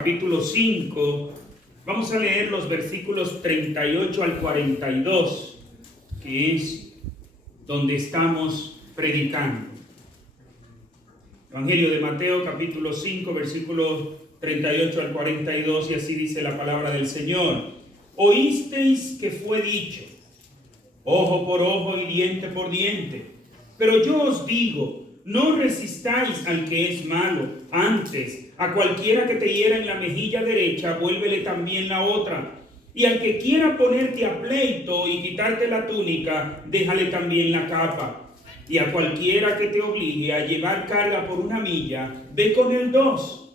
Capítulo 5, vamos a leer los versículos 38 al 42, que es donde estamos predicando. Evangelio de Mateo, capítulo 5, versículos 38 al 42, y así dice la palabra del Señor. Oísteis que fue dicho, ojo por ojo y diente por diente. Pero yo os digo, no resistáis al que es malo, antes, a cualquiera que te hiera en la mejilla derecha, vuélvele también la otra. Y al que quiera ponerte a pleito y quitarte la túnica, déjale también la capa. Y a cualquiera que te obligue a llevar carga por una milla, ve con él 2.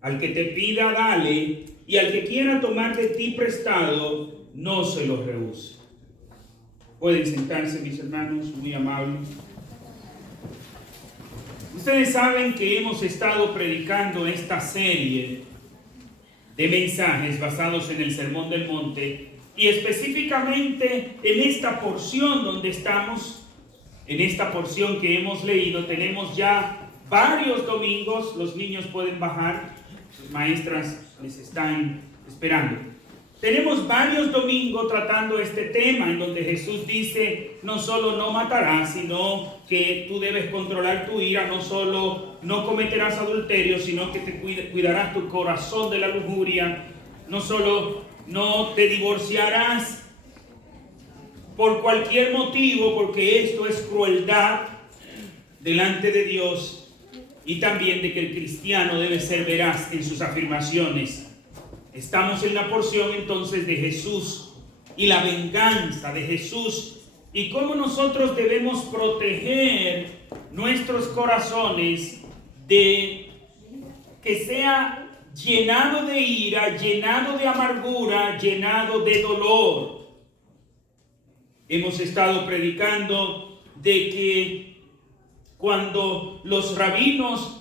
Al que te pida, dale, y al que quiera tomar de ti prestado, no se lo rehúse. Pueden sentarse, mis hermanos, muy amables. Ustedes saben que hemos estado predicando esta serie de mensajes basados en el Sermón del Monte, y específicamente en esta porción donde estamos, en esta porción que hemos leído, tenemos ya varios domingos. Los niños pueden bajar, sus maestras les están esperando. Tenemos varios domingos tratando este tema en donde Jesús dice, no solo no matarás, sino que tú debes controlar tu ira, no solo no cometerás adulterio, sino que te cuidarás tu corazón de la lujuria, no solo no te divorciarás por cualquier motivo, porque esto es crueldad delante de Dios, y también de que el cristiano debe ser veraz en sus afirmaciones. Estamos en la porción entonces de Jesús y la venganza de Jesús y cómo nosotros debemos proteger nuestros corazones de que sea llenado de ira, llenado de amargura, llenado de dolor. Hemos estado predicando de que cuando los rabinos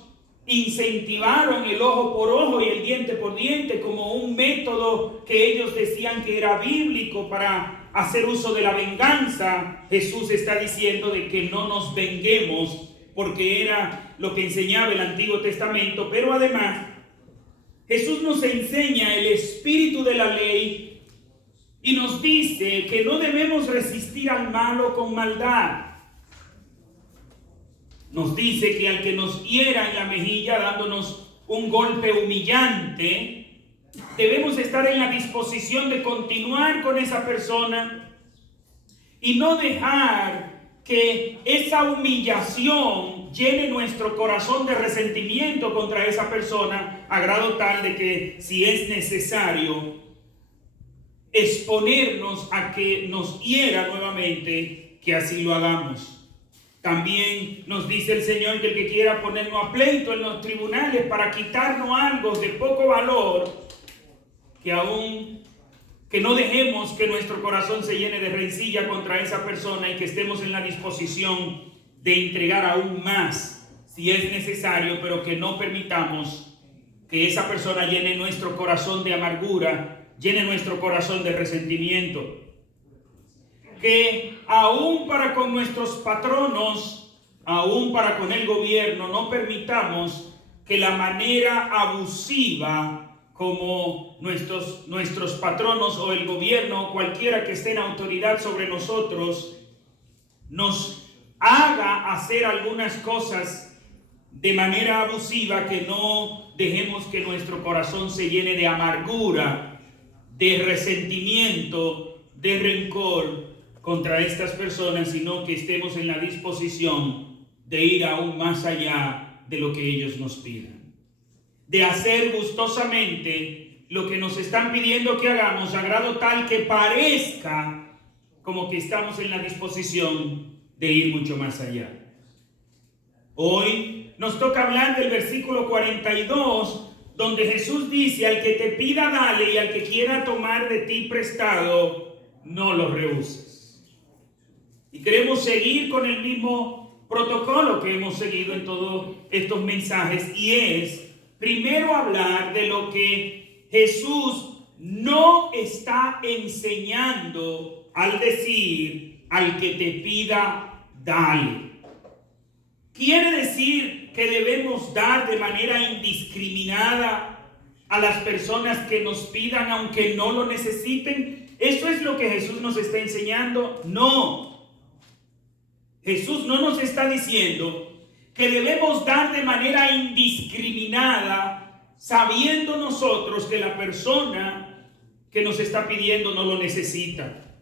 incentivaron el ojo por ojo y el diente por diente como un método que ellos decían que era bíblico para hacer uso de la venganza, Jesús está diciendo de que no nos venguemos, porque era lo que enseñaba el Antiguo Testamento. Pero además Jesús nos enseña el espíritu de la ley y nos dice que no debemos resistir al malo con maldad. Nos dice que al que nos hiera en la mejilla dándonos un golpe humillante, debemos estar en la disposición de continuar con esa persona y no dejar que esa humillación llene nuestro corazón de resentimiento contra esa persona, a grado tal de que, si es necesario, exponernos a que nos hiera nuevamente, que así lo hagamos. También nos dice el Señor que el que quiera ponernos a pleito en los tribunales para quitarnos algo de poco valor, que no dejemos que nuestro corazón se llene de rencilla contra esa persona y que estemos en la disposición de entregar aún más si es necesario, pero que no permitamos que esa persona llene nuestro corazón de amargura, llene nuestro corazón de resentimiento. Que aún para con nuestros patronos, aún para con el gobierno, no permitamos que la manera abusiva como nuestros patronos o el gobierno, cualquiera que esté en autoridad sobre nosotros, nos haga hacer algunas cosas de manera abusiva, que no dejemos que nuestro corazón se llene de amargura, de resentimiento, de rencor contra estas personas, sino que estemos en la disposición de ir aún más allá de lo que ellos nos pidan, de hacer gustosamente lo que nos están pidiendo que hagamos, a grado tal que parezca como que estamos en la disposición de ir mucho más allá. Hoy nos toca hablar del versículo 42, donde Jesús dice: al que te pida, dale, y al que quiera tomar de ti prestado, no lo rehuses. Y queremos seguir con el mismo protocolo que hemos seguido en todos estos mensajes, y es primero hablar de lo que Jesús no está enseñando al decir: al que te pida, dale. Quiere decir que debemos dar de manera indiscriminada a las personas que nos pidan aunque no lo necesiten? ¿Eso es lo que Jesús nos está enseñando? No. Jesús no nos está diciendo que debemos dar de manera indiscriminada, sabiendo nosotros que la persona que nos está pidiendo no lo necesita.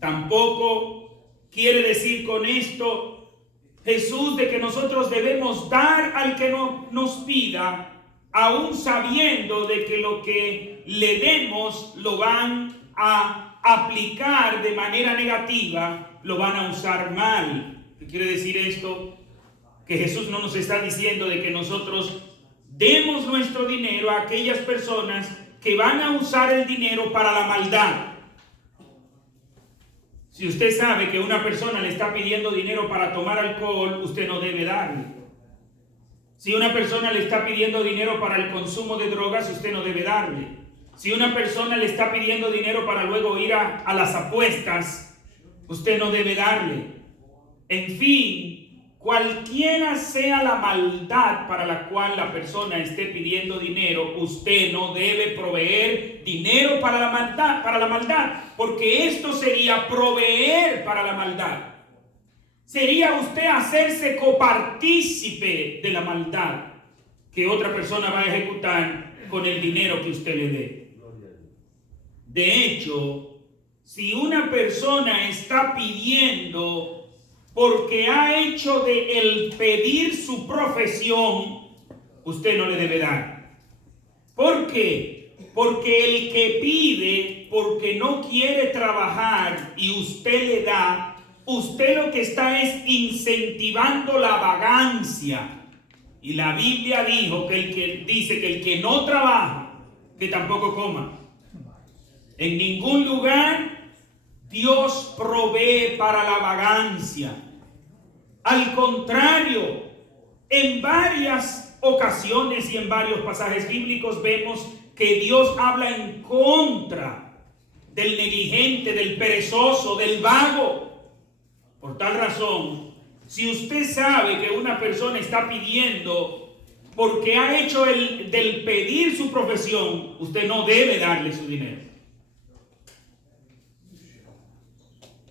Tampoco quiere decir con esto Jesús de que nosotros debemos dar al que no nos pida, aún sabiendo de que lo que le demos lo van a aplicar de manera negativa, lo van a usar mal. ¿Qué quiere decir esto? Que Jesús no nos está diciendo de que nosotros demos nuestro dinero a aquellas personas que van a usar el dinero para la maldad. Si usted sabe que una persona le está pidiendo dinero para tomar alcohol, usted no debe darle. Si una persona le está pidiendo dinero para el consumo de drogas, usted no debe darle. Si una persona le está pidiendo dinero para luego ir a las apuestas, usted no debe darle. En fin, cualquiera sea la maldad para la cual la persona esté pidiendo dinero, usted no debe proveer dinero para la maldad, porque esto sería proveer para la maldad. Sería usted hacerse copartícipe de la maldad que otra persona va a ejecutar con el dinero que usted le dé. De hecho, si una persona está pidiendo porque ha hecho de el pedir su profesión, usted no le debe dar. ¿Por qué? Porque el que pide porque no quiere trabajar y usted le da, usted lo que está es incentivando la vagancia. Y la Biblia dice que el que no trabaja, que tampoco coma. En ningún lugar Dios provee para la vagancia. Al contrario, en varias ocasiones y en varios pasajes bíblicos vemos que Dios habla en contra del negligente, del perezoso, del vago. Por tal razón, si usted sabe que una persona está pidiendo porque ha hecho del pedir su profesión, usted no debe darle su dinero.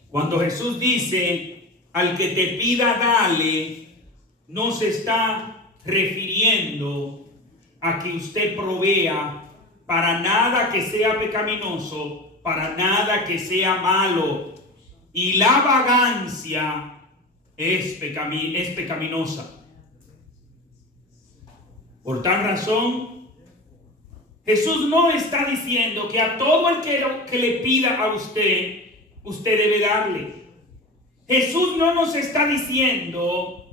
Cuando Jesús dice, al que te pida dale, no se está refiriendo a que usted provea para nada que sea pecaminoso, para nada que sea malo. Y la vagancia es pecaminosa. Por tal razón, Jesús no está diciendo que a todo el que le pida a usted debe darle. Jesús no nos está diciendo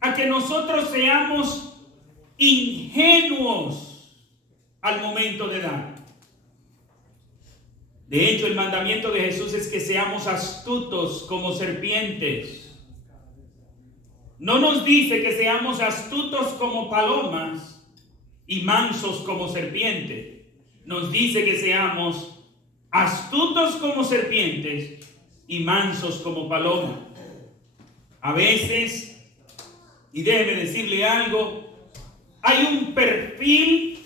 a que nosotros seamos ingenuos al momento de dar. De hecho, el mandamiento de Jesús es que seamos astutos como serpientes. No nos dice que seamos astutos como palomas y mansos como serpientes. Nos dice que seamos astutos como serpientes y mansos como palomas. A veces, y déjeme decirle algo, hay un perfil,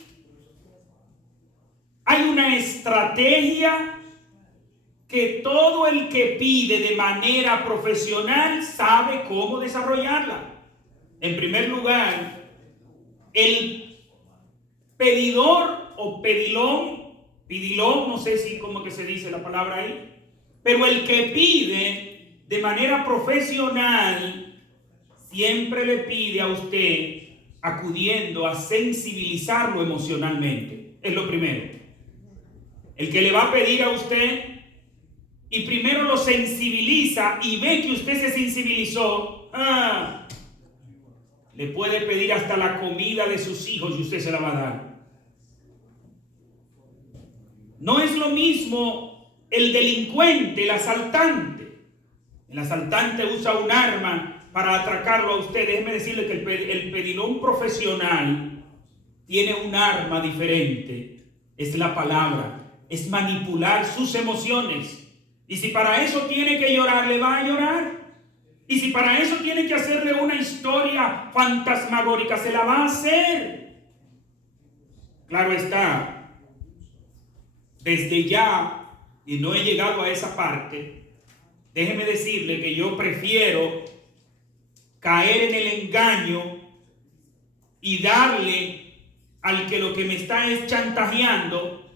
hay una estrategia que todo el que pide de manera profesional sabe cómo desarrollarla. En primer lugar, el pedidor o pedilón, no sé si cómo que se dice la palabra ahí, pero el que pide de manera profesional siempre le pide a usted acudiendo a sensibilizarlo emocionalmente. Es lo primero. El que le va a pedir a usted y primero lo sensibiliza y ve que usted se sensibilizó, le puede pedir hasta la comida de sus hijos y usted se la va a dar. No es lo mismo el delincuente, el asaltante. El asaltante usa un arma para atracarlo a usted. Déjeme decirle que el pedilón profesional tiene un arma diferente. Es la palabra, es manipular sus emociones. Y si para eso tiene que llorar, le va a llorar. Y si para eso tiene que hacerle una historia fantasmagórica, se la va a hacer. Claro está, desde ya, y no he llegado a esa parte, déjeme decirle que yo prefiero caer en el engaño y darle al que lo que me está es chantajeando,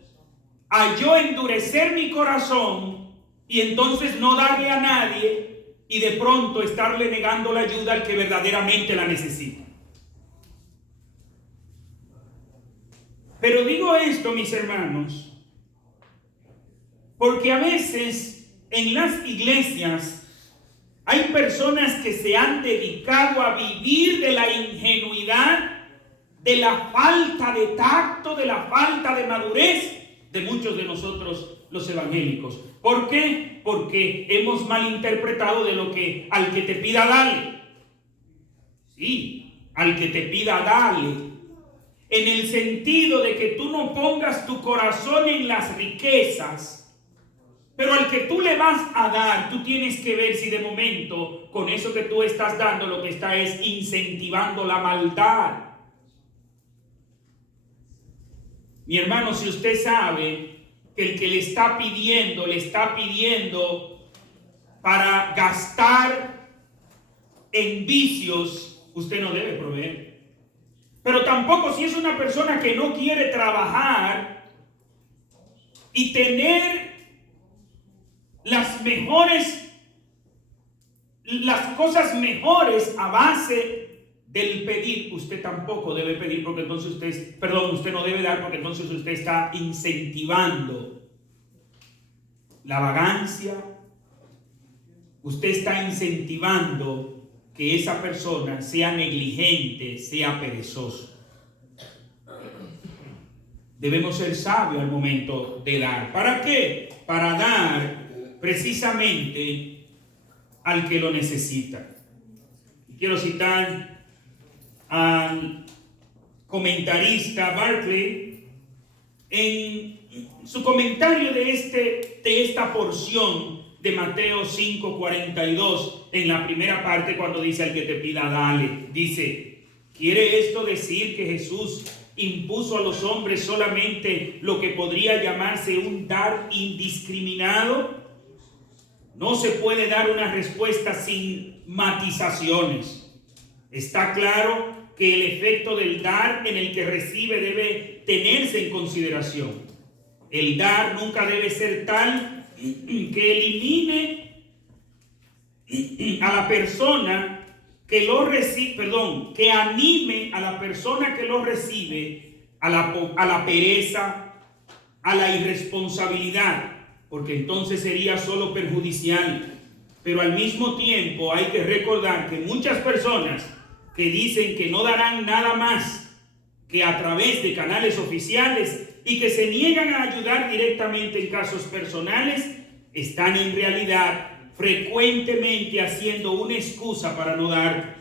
a yo endurecer mi corazón y entonces no darle a nadie y de pronto estarle negando la ayuda al que verdaderamente la necesita. Pero digo esto, mis hermanos, porque a veces en las iglesias hay personas que se han dedicado a vivir de la ingenuidad, de la falta de tacto, de la falta de madurez de muchos de nosotros los evangélicos. ¿Por qué? Porque hemos malinterpretado de lo que al que te pida dale. Sí, al que te pida dale. En el sentido de que tú no pongas tu corazón en las riquezas, pero al que tú le vas a dar, tú tienes que ver si de momento con eso que tú estás dando lo que está es incentivando la maldad. Mi hermano, si usted sabe que el que le está pidiendo para gastar en vicios, usted no debe proveer. Pero tampoco si es una persona que no quiere trabajar y tener las cosas mejores a base del pedir, usted tampoco debe pedir porque entonces usted no debe dar porque entonces usted está incentivando la vagancia, usted está incentivando que esa persona sea negligente, sea perezoso. Debemos ser sabios al momento de dar. ¿Para qué? Para dar precisamente al que lo necesita. Quiero citar al comentarista Barclay en su comentario de esta porción de Mateo 5:42, en la primera parte, cuando dice al que te pida dale, dice: ¿quiere esto decir que Jesús impuso a los hombres solamente lo que podría llamarse un dar indiscriminado? No se puede dar una respuesta sin matizaciones. Está claro que el efecto del dar en el que recibe debe tenerse en consideración. El dar nunca debe ser tal que elimine a la persona que lo recibe, que anime a la persona que lo recibe a la pereza, a la irresponsabilidad, porque entonces sería solo perjudicial. Pero al mismo tiempo hay que recordar que muchas personas que dicen que no darán nada más que a través de canales oficiales y que se niegan a ayudar directamente en casos personales, están en realidad frecuentemente haciendo una excusa para no dar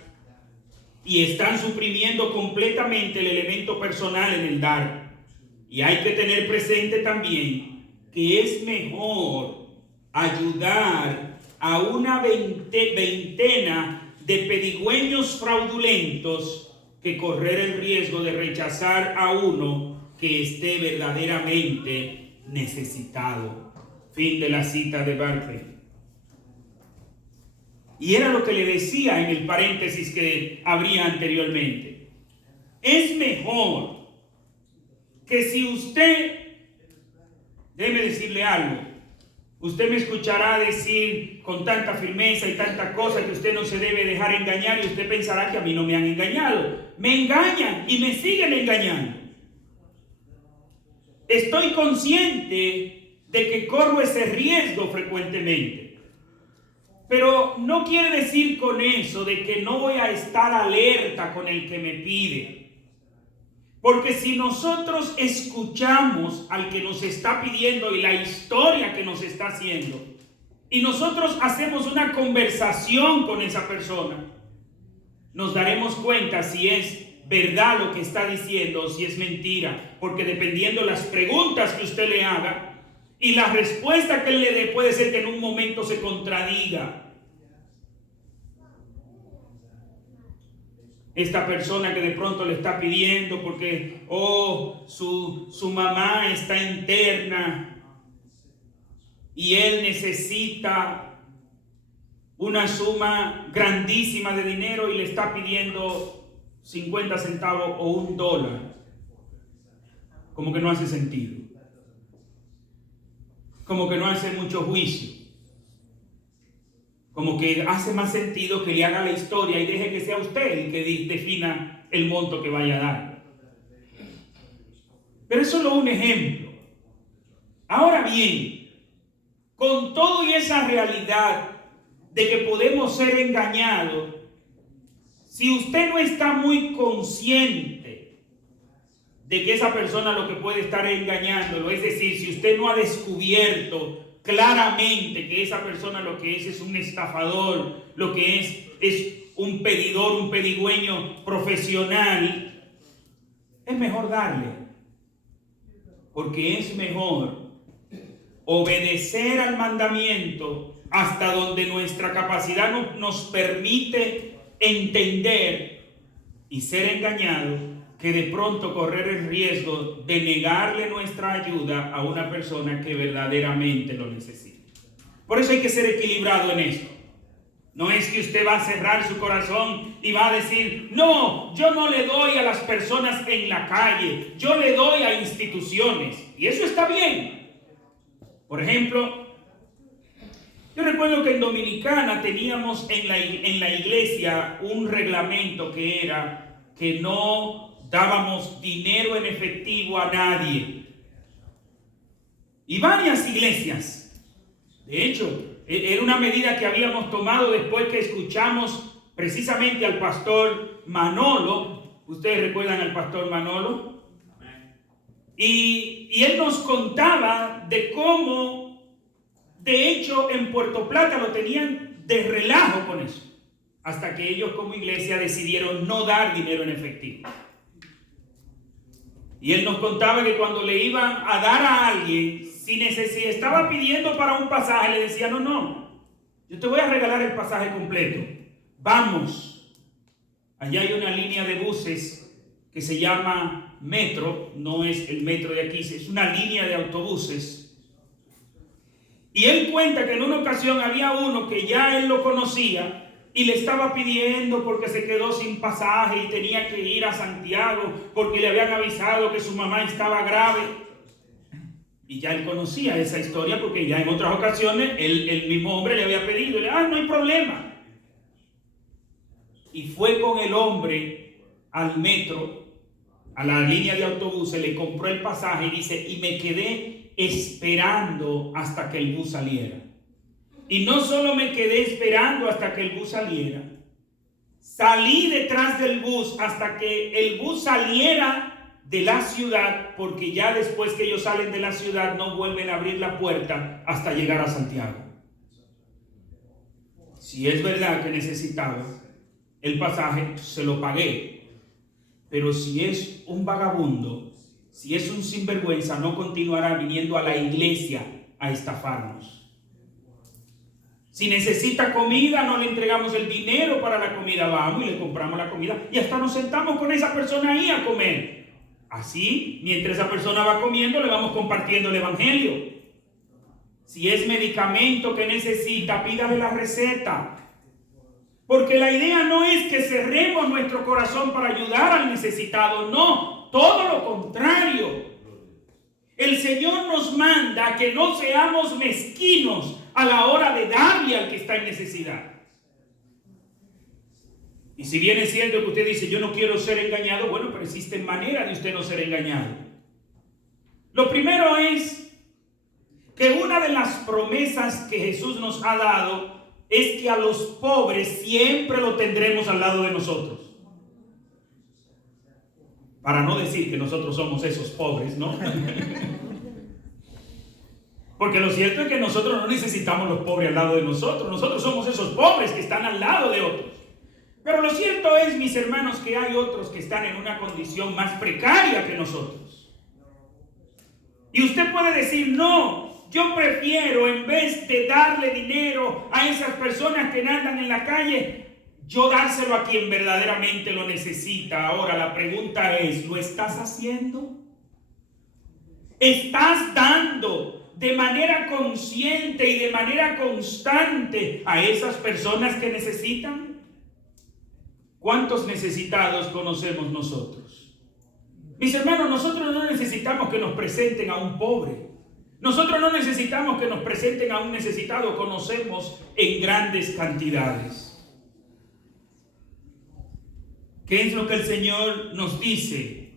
y están suprimiendo completamente el elemento personal en el dar. Y hay que tener presente también que es mejor ayudar a una veintena de pedigüeños fraudulentos que correr el riesgo de rechazar a uno que esté verdaderamente necesitado. Fin de la cita de Barclay. Y era lo que le decía en el paréntesis que abría anteriormente. Es mejor que si usted, déjeme decirle algo, usted me escuchará decir con tanta firmeza y tanta cosa que usted no se debe dejar engañar, y usted pensará que a mí no me han engañado. Me engañan y me siguen engañando. Estoy consciente de que corro ese riesgo frecuentemente. Pero no quiere decir con eso de que no voy a estar alerta con el que me pide. Porque si nosotros escuchamos al que nos está pidiendo y la historia que nos está haciendo, y nosotros hacemos una conversación con esa persona, nos daremos cuenta si es verdad lo que está diciendo o si es mentira. Porque dependiendo las preguntas que usted le haga y la respuesta que él le dé, puede ser que en un momento se contradiga. esta persona que de pronto le está pidiendo porque su mamá está interna y él necesita una suma grandísima de dinero y le está pidiendo 50 centavos o $1. Como que no hace sentido. Como que no hace mucho juicio. Como que hace más sentido que le haga la historia y deje que sea usted el que defina el monto que vaya a dar. Pero es solo un ejemplo. Ahora bien, con todo y esa realidad de que podemos ser engañados, si usted no está muy consciente de que esa persona lo que puede estar engañándolo, es decir, si usted no ha descubierto claramente que esa persona lo que es un estafador, lo que es un pedidor, un pedigüeño profesional, es mejor darle, porque es mejor obedecer al mandamiento hasta donde nuestra capacidad nos permite entender y ser engañado, que de pronto correr el riesgo de negarle nuestra ayuda a una persona que verdaderamente lo necesita. Por eso hay que ser equilibrado en esto. No es que usted va a cerrar su corazón y va a decir, no, yo no le doy a las personas en la calle, yo le doy a instituciones. Y eso está bien. Por ejemplo, yo recuerdo que en Dominicana teníamos en la iglesia un reglamento que era que no dábamos dinero en efectivo a nadie. Y varias iglesias, de hecho, era una medida que habíamos tomado después que escuchamos precisamente al pastor Manolo. ¿Ustedes recuerdan al pastor Manolo? Y él nos contaba de cómo, de hecho, en Puerto Plata lo tenían de relajo con eso, hasta que ellos como iglesia decidieron no dar dinero en efectivo. Y él nos contaba que cuando le iban a dar a alguien, si estaba pidiendo para un pasaje, le decía, no, yo te voy a regalar el pasaje completo. Vamos. Allá hay una línea de buses que se llama Metro, no es el metro de aquí, es una línea de autobuses. Y él cuenta que en una ocasión había uno que ya él lo conocía y le estaba pidiendo porque se quedó sin pasaje y tenía que ir a Santiago porque le habían avisado que su mamá estaba grave. Y ya él conocía esa historia porque ya en otras ocasiones el mismo hombre le había pedido. No hay problema. Y fue con el hombre al metro, a la línea de autobuses, le compró el pasaje y dice, y me quedé esperando hasta que el bus saliera. Y no solo me quedé esperando hasta que el bus saliera, salí detrás del bus hasta que el bus saliera de la ciudad, porque ya después que ellos salen de la ciudad no vuelven a abrir la puerta hasta llegar a Santiago. Si es verdad que necesitaba el pasaje, se lo pagué. Pero si es un vagabundo, si es un sinvergüenza, no continuará viniendo a la iglesia a estafarnos. Si necesita comida, no le entregamos el dinero para la comida, vamos y le compramos la comida y hasta nos sentamos con esa persona ahí a comer. Así, mientras esa persona va comiendo, le vamos compartiendo el evangelio. Si es medicamento que necesita, pídale la receta. Porque la idea no es que cerremos nuestro corazón para ayudar al necesitado, no, todo lo contrario. El Señor nos manda a que no seamos mezquinos a la hora de darle al que está en necesidad. Y si bien es cierto que usted dice, yo no quiero ser engañado, bueno, pero existen maneras de usted no ser engañado. Lo primero es que una de las promesas que Jesús nos ha dado es que a los pobres siempre lo tendremos al lado de nosotros. Para no decir que nosotros somos esos pobres, ¿no? Porque lo cierto es que nosotros no necesitamos los pobres al lado de nosotros. Nosotros somos esos pobres que están al lado de otros. Pero lo cierto es, mis hermanos, que hay otros que están en una condición más precaria que nosotros. Y usted puede decir, no, yo prefiero, en vez de darle dinero a esas personas que andan en la calle, yo dárselo a quien verdaderamente lo necesita. Ahora la pregunta es, ¿lo estás haciendo? ¿Estás dando de manera consciente y de manera constante a esas personas que necesitan? ¿Cuántos necesitados conocemos nosotros? Mis hermanos, nosotros no necesitamos que nos presenten a un pobre. Nosotros no necesitamos que nos presenten a un necesitado. Conocemos en grandes cantidades. ¿Qué es lo que el Señor nos dice?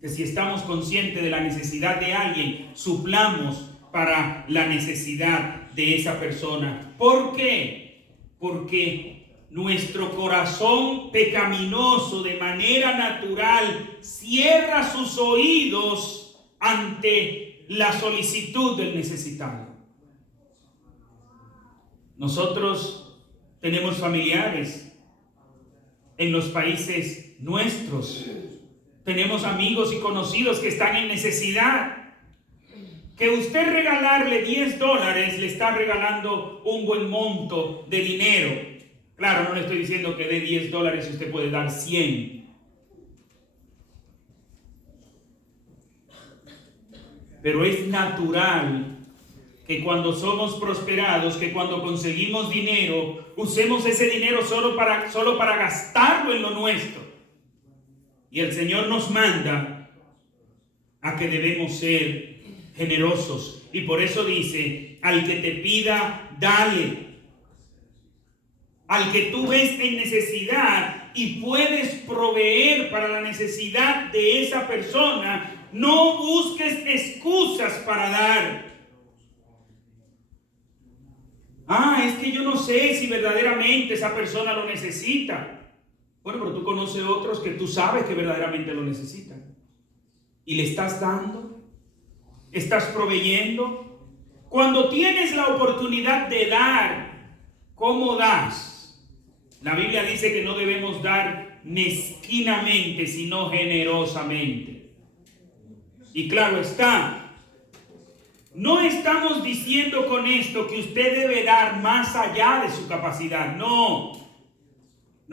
Que si estamos conscientes de la necesidad de alguien, suplamos para la necesidad de esa persona. ¿Por qué? Porque nuestro corazón pecaminoso de manera natural cierra sus oídos ante la solicitud del necesitado. Nosotros tenemos familiares en los países nuestros. Tenemos amigos y conocidos que están en necesidad. Que usted regalarle $10 le está regalando un buen monto de dinero. Claro, no le estoy diciendo que dé $10 y usted puede dar 100. Pero es natural que cuando somos prosperados, que cuando conseguimos dinero, usemos ese dinero solo para gastarlo en lo nuestro. Y el Señor nos manda a que debemos ser generosos. Y por eso dice, al que te pida, dale. Al que tú ves en necesidad y puedes proveer para la necesidad de esa persona, no busques excusas para dar. Es que yo no sé si verdaderamente esa persona lo necesita. Bueno, pero tú conoces otros que tú sabes que verdaderamente lo necesitan. ¿Y le estás dando? ¿Estás proveyendo? Cuando tienes la oportunidad de dar, ¿cómo das? La Biblia dice que no debemos dar mezquinamente, sino generosamente. Y claro está, no estamos diciendo con esto que usted debe dar más allá de su capacidad. No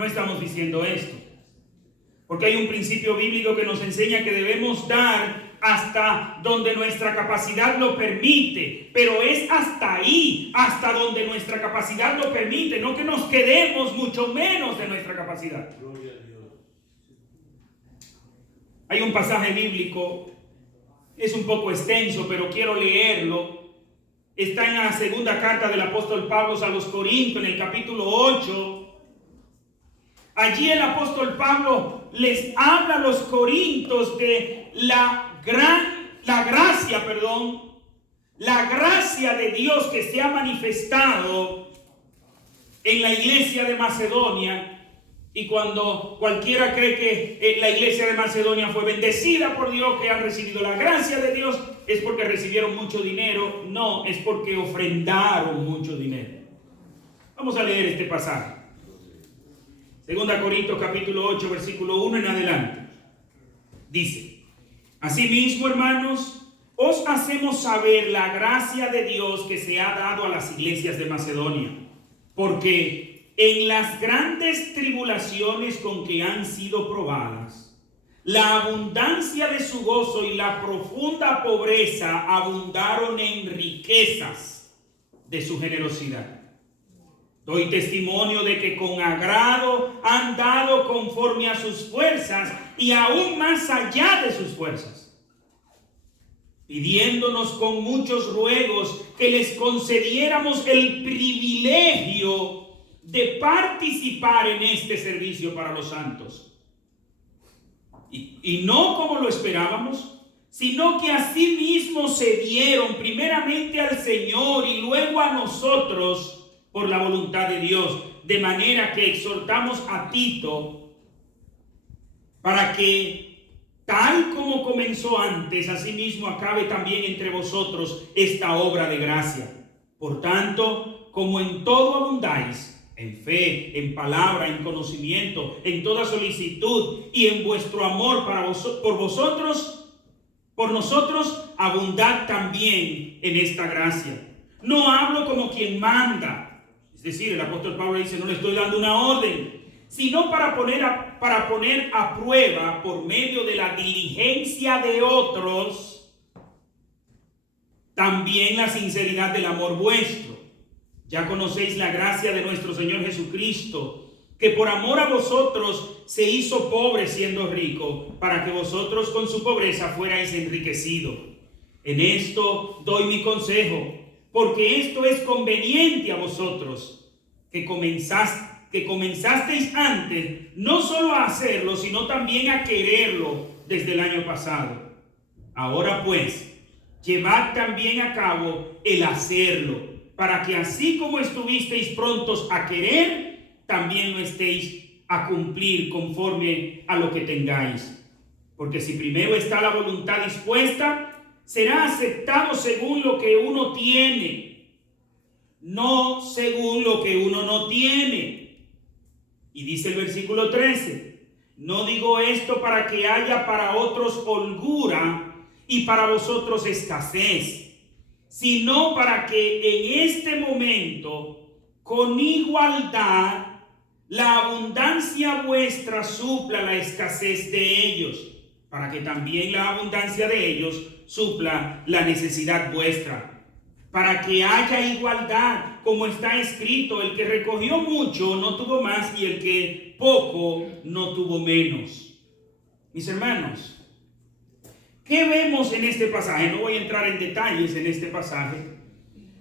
estamos diciendo esto. Porque hay un principio bíblico que nos enseña que debemos dar hasta donde nuestra capacidad lo permite. Pero es hasta ahí, hasta donde nuestra capacidad lo permite. No que nos quedemos mucho menos de nuestra capacidad. Gloria a Dios. Hay un pasaje bíblico, es un poco extenso, pero quiero leerlo. Está en la segunda carta del apóstol Pablo a los Corintios, en el capítulo 8. Allí el apóstol Pablo les habla a los corintios de la gracia de Dios que se ha manifestado en la iglesia de Macedonia. Y cuando cualquiera cree que la iglesia de Macedonia fue bendecida por Dios, que han recibido la gracia de Dios, es porque recibieron mucho dinero. No, es porque ofrendaron mucho dinero. Vamos a leer este pasaje. 2 Corintios capítulo 8, versículo 1 en adelante. Dice: Asimismo, hermanos, os hacemos saber la gracia de Dios que se ha dado a las iglesias de Macedonia, porque en las grandes tribulaciones con que han sido probadas, la abundancia de su gozo y la profunda pobreza abundaron en riquezas de su generosidad. Doy testimonio de que con agrado han dado conforme a sus fuerzas y aún más allá de sus fuerzas, pidiéndonos con muchos ruegos que les concediéramos el privilegio de participar en este servicio para los santos. Y no como lo esperábamos, sino que asimismo se dieron primeramente al Señor y luego a nosotros por la voluntad de Dios, de manera que exhortamos a Tito para que, tal como comenzó antes, asimismo acabe también entre vosotros esta obra de gracia. Por tanto, como en todo abundáis, en fe, en palabra, en conocimiento, en toda solicitud y en vuestro amor por nosotros, abundad también en esta gracia. No hablo como quien manda, Es decir, el apóstol Pablo dice, no le estoy dando una orden, sino para poner a prueba por medio de la diligencia de otros, también la sinceridad del amor vuestro. Ya conocéis la gracia de nuestro Señor Jesucristo, que por amor a vosotros se hizo pobre siendo rico, para que vosotros con su pobreza fuerais enriquecidos. En esto doy mi consejo, porque esto es conveniente a vosotros, que comenzasteis antes, no solo a hacerlo, sino también a quererlo desde el año pasado. Ahora pues, llevad también a cabo el hacerlo, para que así como estuvisteis prontos a querer, también lo estéis a cumplir conforme a lo que tengáis. Porque si primero está la voluntad dispuesta, será aceptado según lo que uno tiene, no según lo que uno no tiene. Y dice el versículo 13, no digo esto para que haya para otros holgura y para vosotros escasez, sino para que en este momento, con igualdad, la abundancia vuestra supla la escasez de ellos, para que también la abundancia de ellos supla la necesidad vuestra, para que haya igualdad, como está escrito, el que recogió mucho no tuvo más y el que poco no tuvo menos. Mis hermanos, ¿qué vemos en este pasaje? No voy a entrar en detalles en este pasaje.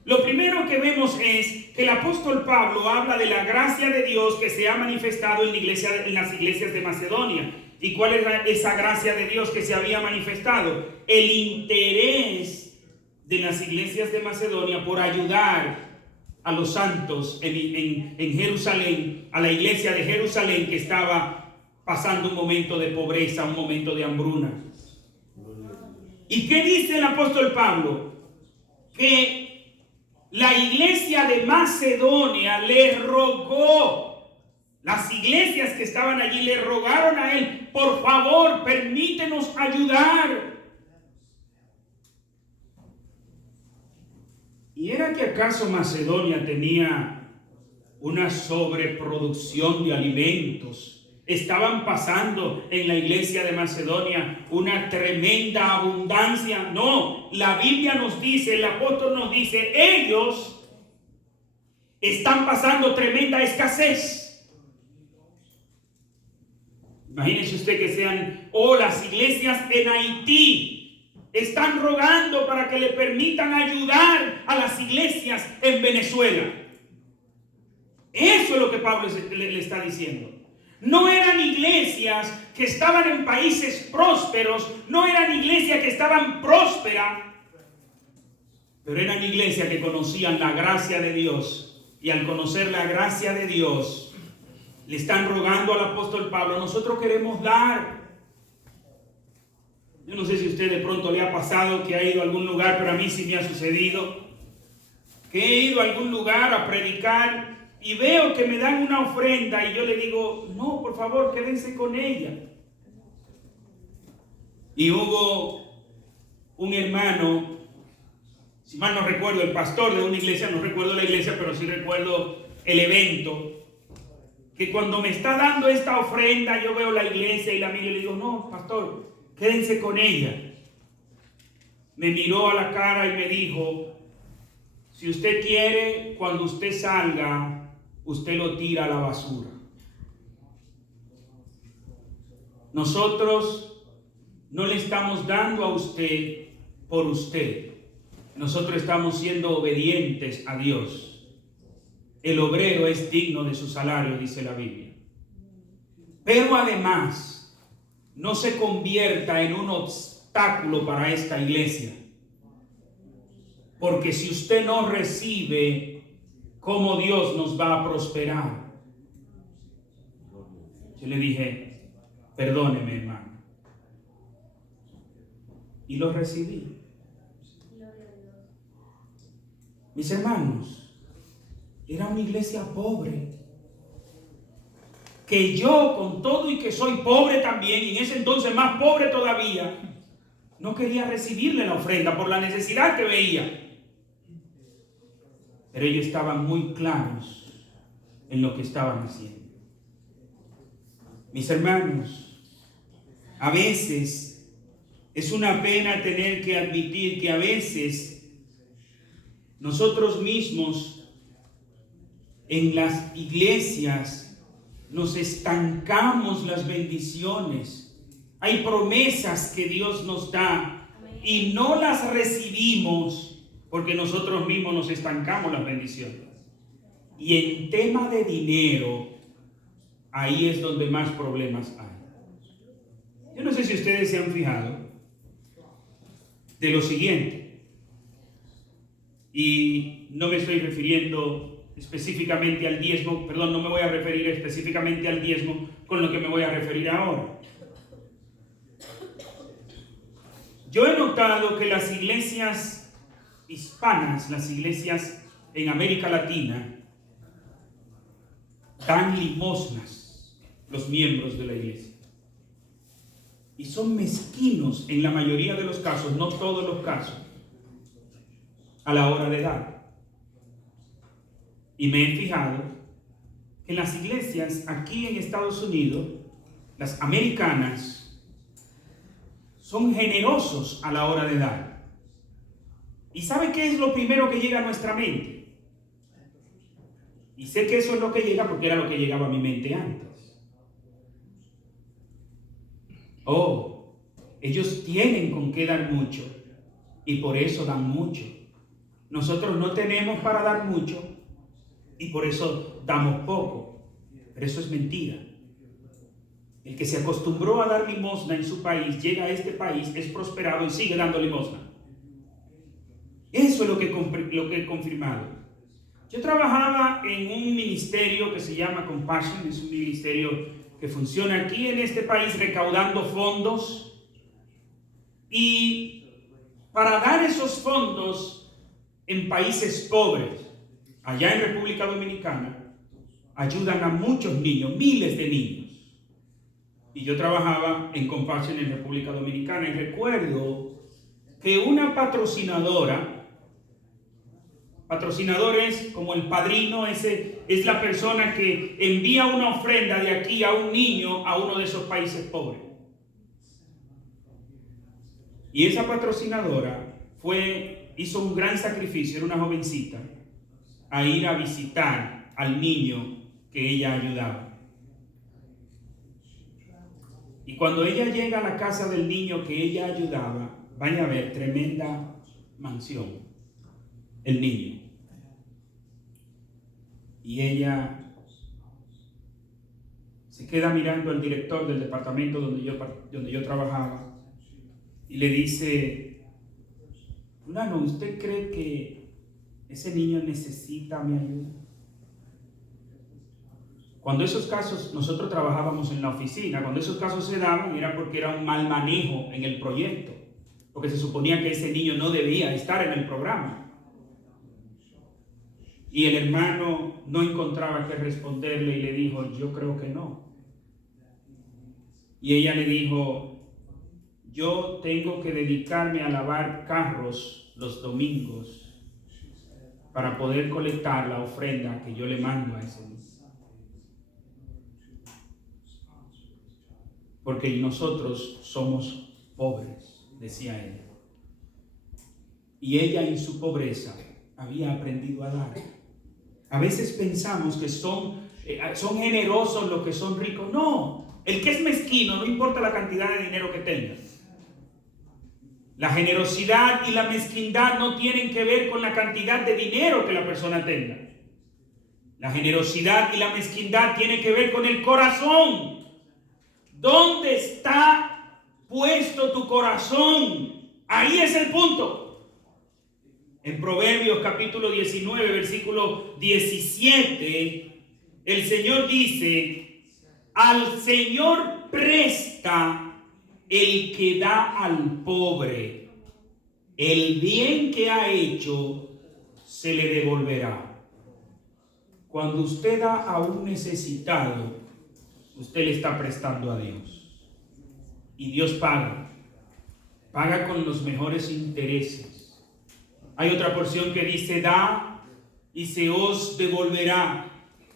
Lo primero que vemos es que el apóstol Pablo habla de la gracia de Dios que se ha manifestado en las iglesias de Macedonia. ¿Y cuál es esa gracia de Dios que se había manifestado? El interés de las iglesias de Macedonia por ayudar a los santos en Jerusalén, a la iglesia de Jerusalén que estaba pasando un momento de pobreza, un momento de hambruna. ¿Y qué dice el apóstol Pablo? Que la iglesia de Macedonia le rogó, las iglesias que estaban allí le rogaron a él, por favor, permítenos ayudar. ¿Y era que acaso Macedonia tenía una sobreproducción de alimentos? ¿Estaban pasando en la iglesia de Macedonia una tremenda abundancia? No, la Biblia nos dice, el apóstol nos dice, ellos están pasando tremenda escasez. Imagínense usted que sean, las iglesias en Haití están rogando para que le permitan ayudar a las iglesias en Venezuela. Eso es lo que Pablo le está diciendo. No eran iglesias que estaban en países prósperos, no eran iglesias que estaban prósperas, pero eran iglesias que conocían la gracia de Dios, y al conocer la gracia de Dios, le están rogando al apóstol Pablo, nosotros queremos dar. Yo no sé si a usted de pronto le ha pasado que ha ido a algún lugar, pero a mí sí me ha sucedido, que he ido a algún lugar a predicar, y veo que me dan una ofrenda y yo le digo, no, por favor, quédense con ella. Y hubo un hermano, si mal no recuerdo, el pastor de una iglesia, no recuerdo la iglesia, pero sí recuerdo el evento, que cuando me está dando esta ofrenda, yo veo la iglesia y la miro y le digo, no, pastor, quédense con ella. Me miró a la cara y me dijo, si usted quiere, cuando usted salga, usted lo tira a la basura. Nosotros no le estamos dando a usted por usted. Nosotros estamos siendo obedientes a Dios. El obrero es digno de su salario, dice la Biblia. Pero además, no se convierta en un obstáculo para esta iglesia. Porque si usted no recibe, ¿cómo Dios nos va a prosperar? Yo le dije, perdóneme, hermano. Y lo recibí. Mis hermanos, era una iglesia pobre. Que yo, con todo y que soy pobre también, y en ese entonces más pobre todavía, no quería recibirle la ofrenda por la necesidad que veía. Pero ellos estaban muy claros en lo que estaban haciendo. Mis hermanos, a veces es una pena tener que admitir que a veces nosotros mismos en las iglesias nos estancamos las bendiciones. Hay promesas que Dios nos da y no las recibimos porque nosotros mismos nos estancamos las bendiciones. Y en tema de dinero, ahí es donde más problemas hay. Yo no sé si ustedes se han fijado de lo siguiente, y no me estoy refiriendo específicamente al diezmo, perdón, no me voy a referir específicamente al diezmo con lo que me voy a referir ahora. Yo he notado que las iglesias hispanas, las iglesias en América Latina, dan limosnas los miembros de la iglesia. Y son mezquinos en la mayoría de los casos, no todos los casos, a la hora de dar. Y me he fijado que en las iglesias aquí en Estados Unidos, las americanas, son generosos a la hora de dar. ¿Y sabe qué es lo primero que llega a nuestra mente? Y sé que eso es lo que llega porque era lo que llegaba a mi mente antes. Oh, ellos tienen con qué dar mucho y por eso dan mucho. Nosotros no tenemos para dar mucho y por eso damos poco. Pero eso es mentira. El que se acostumbró a dar limosna en su país, llega a este país, es prosperado y sigue dando limosna. Eso es lo que he confirmado. Yo trabajaba en un ministerio que se llama Compassion, es un ministerio que funciona aquí en este país recaudando fondos, y para dar esos fondos en países pobres, allá en República Dominicana, ayudan a muchos niños, miles de niños. Y yo trabajaba en Compassion en República Dominicana y recuerdo que una patrocinador es como el padrino, es la persona que envía una ofrenda de aquí a un niño a uno de esos países pobres. Y esa patrocinadora hizo un gran sacrificio, era una jovencita, a ir a visitar al niño que ella ayudaba. Y cuando ella llega a la casa del niño que ella ayudaba, vaya a ver, tremenda mansión, el niño. Y ella se queda mirando al director del departamento donde yo trabajaba y le dice: fulano, ¿usted cree que ese niño necesita mi ayuda? Cuando esos casos, nosotros trabajábamos en la oficina, cuando esos casos se daban era porque era un mal manejo en el proyecto, porque se suponía que ese niño no debía estar en el programa. Y el hermano no encontraba qué responderle y le dijo: yo creo que no. Y ella le dijo: yo tengo que dedicarme a lavar carros los domingos para poder colectar la ofrenda que yo le mando a ese niño. Porque nosotros somos pobres, decía ella. Y ella en su pobreza había aprendido a dar. A veces pensamos que son generosos los que son ricos. No, el que es mezquino, no importa la cantidad de dinero que tenga. La generosidad y la mezquindad no tienen que ver con la cantidad de dinero que la persona tenga. La generosidad y la mezquindad tienen que ver con el corazón. ¿Dónde está puesto tu corazón? Ahí es el punto. En Proverbios capítulo 19, versículo 17, el Señor dice: al Señor presta el que da al pobre, el bien que ha hecho se le devolverá. Cuando usted da a un necesitado, usted le está prestando a Dios. Y Dios paga con los mejores intereses. Hay otra porción que dice: da y se os devolverá.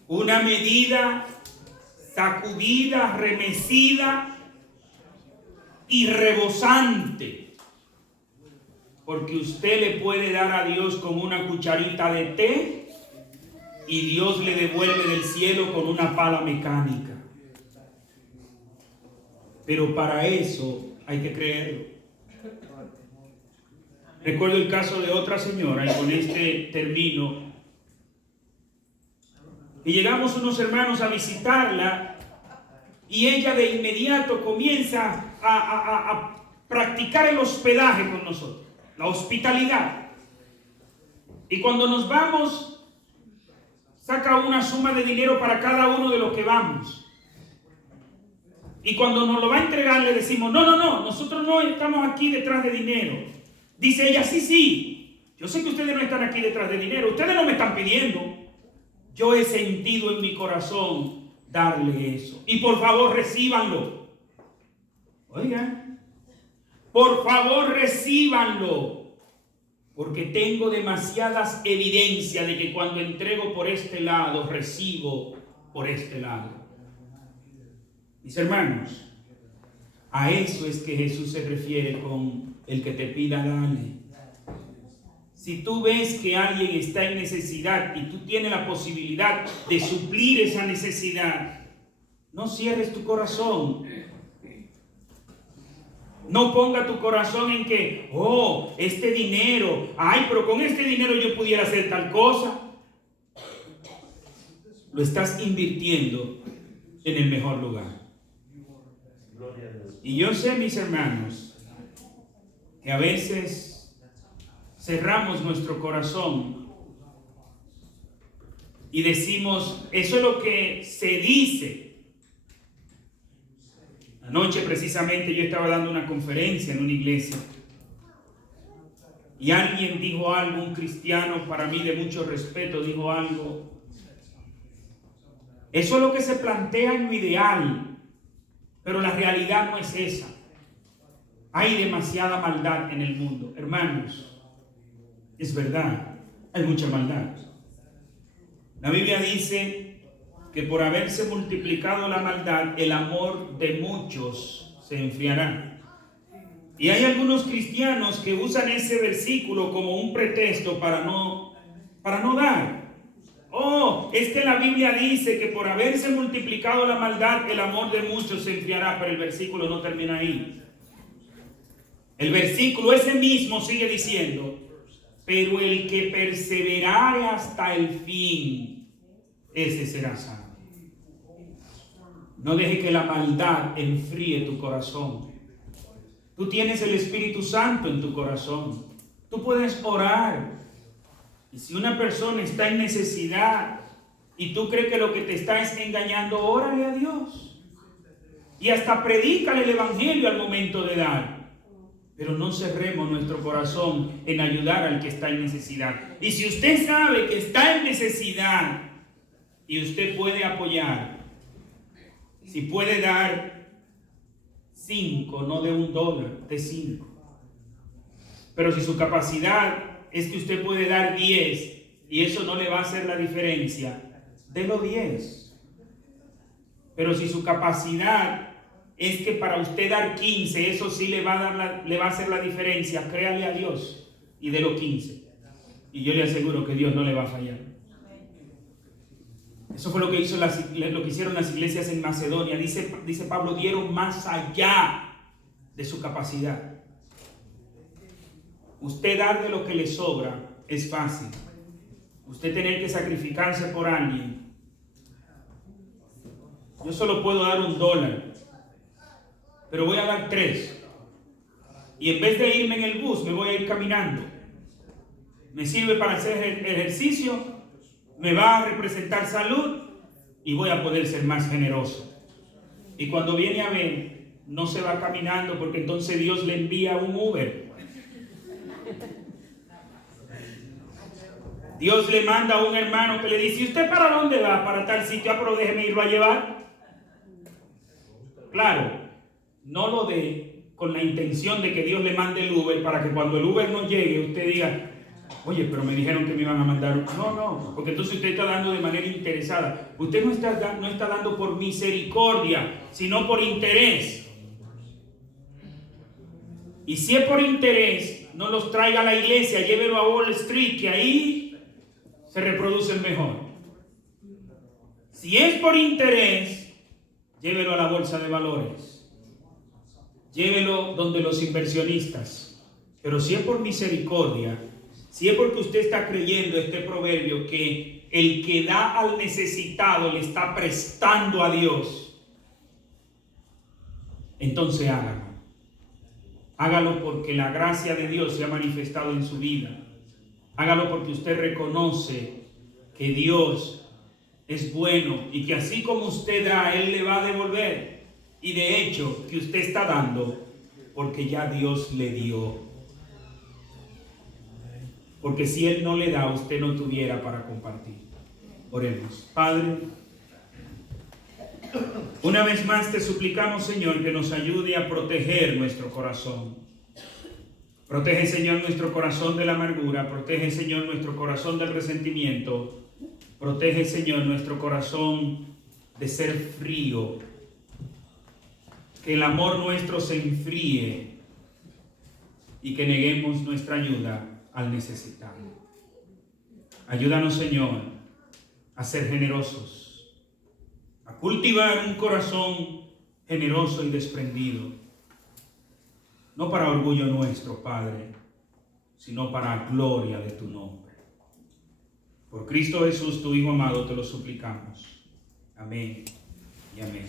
una medida sacudida, remecida y rebosante. Porque usted le puede dar a Dios con una cucharita de té y Dios le devuelve del cielo con una pala mecánica. Pero para eso hay que creerlo. Recuerdo el caso de otra señora, y con este termino. Y llegamos unos hermanos a visitarla, y ella de inmediato comienza a practicar el hospedaje con nosotros, la hospitalidad. Y cuando nos vamos, saca una suma de dinero para cada uno de los que vamos. Y cuando nos lo va a entregar, le decimos, no, nosotros no estamos aquí detrás de dinero. Dice ella, sí, yo sé que ustedes no están aquí detrás de dinero, ustedes no me están pidiendo. Yo he sentido en mi corazón darle eso. Y por favor, recíbanlo. Oigan, por favor, recíbanlo. Porque tengo demasiadas evidencias de que cuando entrego por este lado, recibo por este lado. Mis hermanos, a eso es que Jesús se refiere con el que te pida, dale. Si tú ves que alguien está en necesidad y tú tienes la posibilidad de suplir esa necesidad, no cierres tu corazón. No ponga tu corazón en que, este dinero, pero con este dinero yo pudiera hacer tal cosa. Lo estás invirtiendo en el mejor lugar. Y yo sé, mis hermanos, que a veces cerramos nuestro corazón y decimos, eso es lo que se dice. Anoche precisamente yo estaba dando una conferencia en una iglesia y alguien dijo algo, un cristiano para mí de mucho respeto, dijo algo. Eso es lo que se plantea en lo ideal. Pero la realidad no es esa. Hay demasiada maldad en el mundo. Hermanos, es verdad, hay mucha maldad. La Biblia dice que por haberse multiplicado la maldad, el amor de muchos se enfriará. Y hay algunos cristianos que usan ese versículo como un pretexto para no dar. Es que la Biblia dice que por haberse multiplicado la maldad, el amor de muchos se enfriará, pero el versículo no termina ahí. El versículo ese mismo sigue diciendo, pero el que perseverare hasta el fin, ese será salvo. No deje que la maldad enfríe tu corazón. Tú tienes el Espíritu Santo en tu corazón. Tú puedes orar. Y si una persona está en necesidad y tú crees que lo que te está es engañando, órale a Dios. Y hasta predícale el evangelio al momento de dar. Pero no cerremos nuestro corazón en ayudar al que está en necesidad. Y si usted sabe que está en necesidad y usted puede apoyar, si puede dar 5, no de $1, de 5. Pero si su capacidad es que usted puede dar 10 y eso no le va a hacer la diferencia, délo 10. Pero si su capacidad es que para usted dar 15, eso sí le va a hacer la diferencia, créale a Dios y délo 15. Y yo le aseguro que Dios no le va a fallar. Eso fue lo que hicieron las iglesias en Macedonia. Dice Pablo, dieron más allá de su capacidad. Usted dar de lo que le sobra es fácil. Usted tener que sacrificarse por alguien. Yo solo puedo dar $1, pero voy a dar 3. Y en vez de irme en el bus, me voy a ir caminando. Me sirve para hacer ejercicio, me va a representar salud y voy a poder ser más generoso. Y cuando viene a ver, no se va caminando porque entonces Dios le envía un Uber. Dios le manda a un hermano que le dice, ¿y usted para dónde va? Para tal sitio, pero déjeme irlo a llevar. Claro, no lo dé con la intención de que Dios le mande el Uber para que cuando el Uber no llegue, usted diga, Oye, pero me dijeron que me iban a mandar. No, porque entonces usted está dando de manera interesada. Usted no está dando por misericordia, sino por interés. Y si es por interés, no los traiga a la iglesia, llévelo a Wall Street, que ahí se reproducen mejor. Si es por interés, llévelo a la bolsa de valores. Llévelo donde los inversionistas. Pero si es por misericordia, si es porque usted está creyendo este proverbio que el que da al necesitado le está prestando a Dios, entonces hágalo. Hágalo porque la gracia de Dios se ha manifestado en su vida. Hágalo porque usted reconoce que Dios es bueno y que así como usted da, Él le va a devolver. Y de hecho, que usted está dando porque ya Dios le dio. Porque si Él no le da, usted no tuviera para compartir. Oremos. Padre, una vez más te suplicamos, Señor, que nos ayude a proteger nuestro corazón. Protege, Señor, nuestro corazón de la amargura. Protege, Señor, nuestro corazón del resentimiento. Protege, Señor, nuestro corazón de ser frío. Que el amor nuestro se enfríe y que neguemos nuestra ayuda al necesitado. Ayúdanos, Señor, a ser generosos, a cultivar un corazón generoso y desprendido, no para orgullo nuestro, Padre, sino para gloria de tu nombre. Por Cristo Jesús, tu Hijo amado, te lo suplicamos. Amén y amén.